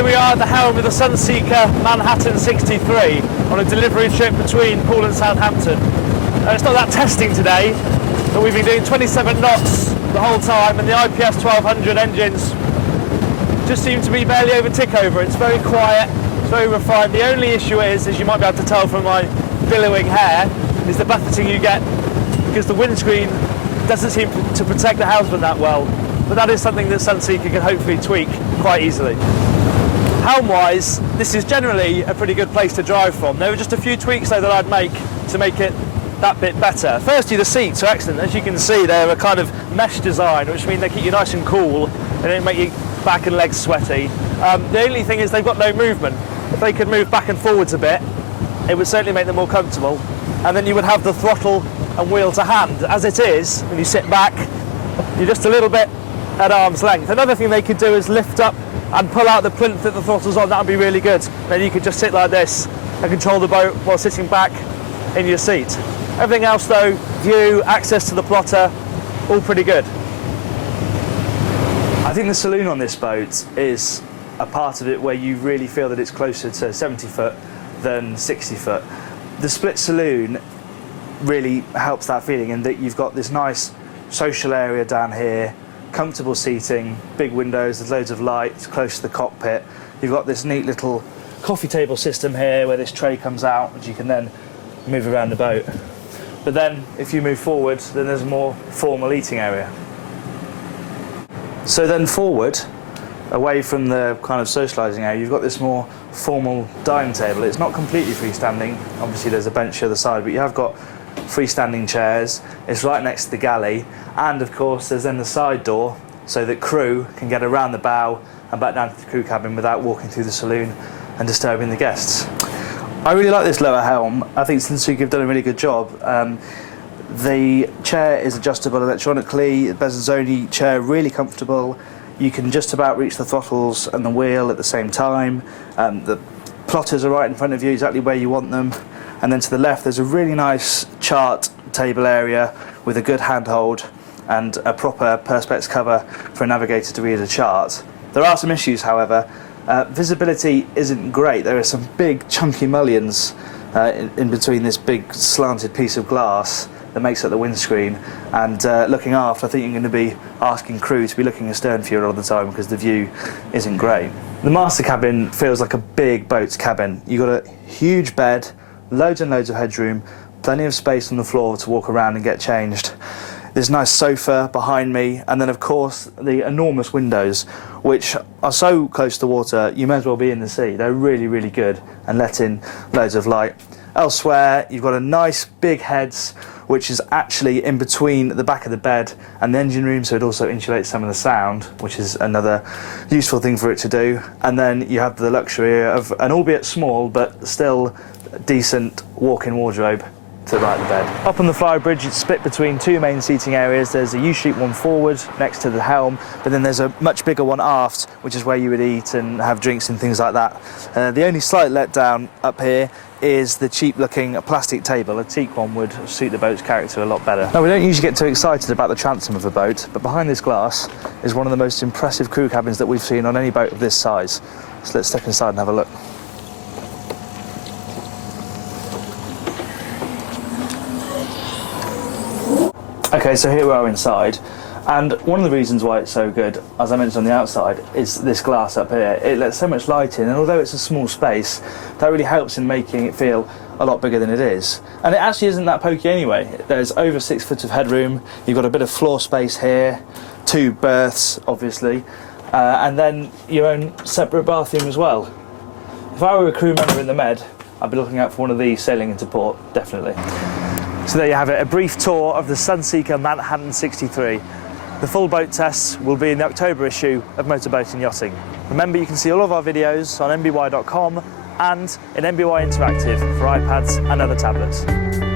Here we are at the helm of the Sunseeker Manhattan 63 on a delivery trip between Poole and Southampton. It's not that testing today, but we've been doing 27 knots the whole time, and the IPS 1200 engines just seem to be barely over tick over. It's very quiet, it's very refined. The only issue is, as you might be able to tell from my billowing hair, is the buffeting you get because the windscreen doesn't seem to protect the helmsman that well. But that is something that Sunseeker can hopefully tweak quite easily. Helm-wise, this is generally a pretty good place to drive from. There were just a few tweaks though that I'd make to make it that bit better. Firstly, the seats are excellent. As you can see, they're a kind of mesh design, which means they keep you nice and cool and don't make your back and legs sweaty. The only thing is they've got no movement. If they could move back and forwards a bit, it would certainly make them more comfortable. And then you would have the throttle and wheel to hand. As it is, when you sit back, you're just a little bit at arm's length. Another thing they could do is lift up and pull out the plinth that the throttle's on. That would be really good. Then you could just sit like this and control the boat while sitting back in your seat. Everything else though, view, access to the plotter, all pretty good. I think the saloon on this boat is a part of it where you really feel that it's closer to 70 foot than 60 foot. The split saloon really helps that feeling in that you've got this nice social area down here, comfortable seating, big windows, there's loads of light, it's close to the cockpit. You've got this neat little coffee table system here where this tray comes out which you can then move around the boat. But then if you move forward, then there's a more formal eating area. So then forward, away from the kind of socialising area, you've got this more formal dining table. It's not completely freestanding, obviously there's a bench the other side, but you have got freestanding chairs. It's right next to the galley, and of course there's then the side door so that crew can get around the bow and back down to the crew cabin without walking through the saloon and disturbing the guests. I really like this lower helm. I think Sunseeker have done a really good job. The chair is adjustable electronically, the Bezzoni chair really comfortable. You can just about reach the throttles and the wheel at the same time. The plotters are right in front of you, exactly where you want them. And then to the left there's a really nice chart table area with a good handhold and a proper perspex cover for a navigator to read a chart. There are some issues, however. Visibility isn't great. There are some big chunky mullions in between this big slanted piece of glass that makes up the windscreen, and looking aft I think you're going to be asking crew to be looking astern for you all the time because the view isn't great. The master cabin feels like a big boat's cabin. You've got a huge bed, loads and loads of headroom, plenty of space on the floor to walk around and get changed. There's a nice sofa behind me, and then of course the enormous windows which are so close to the water you may as well be in the sea. They're really, really good and let in loads of light. Elsewhere you've got a nice big heads which is actually in between the back of the bed and the engine room, so it also insulates some of the sound, which is another useful thing for it to do. And then you have the luxury of an albeit small but still decent walk-in wardrobe to the right of the bed. Up on the flybridge it's split between two main seating areas. There's a U-shaped one forward next to the helm, but then there's a much bigger one aft, which is where you would eat and have drinks and things like that. The only slight letdown up here is the cheap looking plastic table. A teak one would suit the boat's character a lot better. Now we don't usually get too excited about the transom of a boat, but behind this glass is one of the most impressive crew cabins that we've seen on any boat of this size. So let's step inside and have a look. Okay, so here we are inside, and one of the reasons why it's so good, as I mentioned on the outside, is this glass up here. It lets so much light in, and although it's a small space, that really helps in making it feel a lot bigger than it is. And it actually isn't that pokey anyway. There's over 6 foot of headroom, you've got a bit of floor space here, 2 berths obviously, and then your own separate bathroom as well. If I were a crew member in the Med, I'd be looking out for one of these sailing into port, definitely. So there you have it, a brief tour of the Sunseeker Manhattan 63. The full boat tests will be in the October issue of Motorboat and Yachting. Remember, you can see all of our videos on nby.com and in NBY Interactive for iPads and other tablets.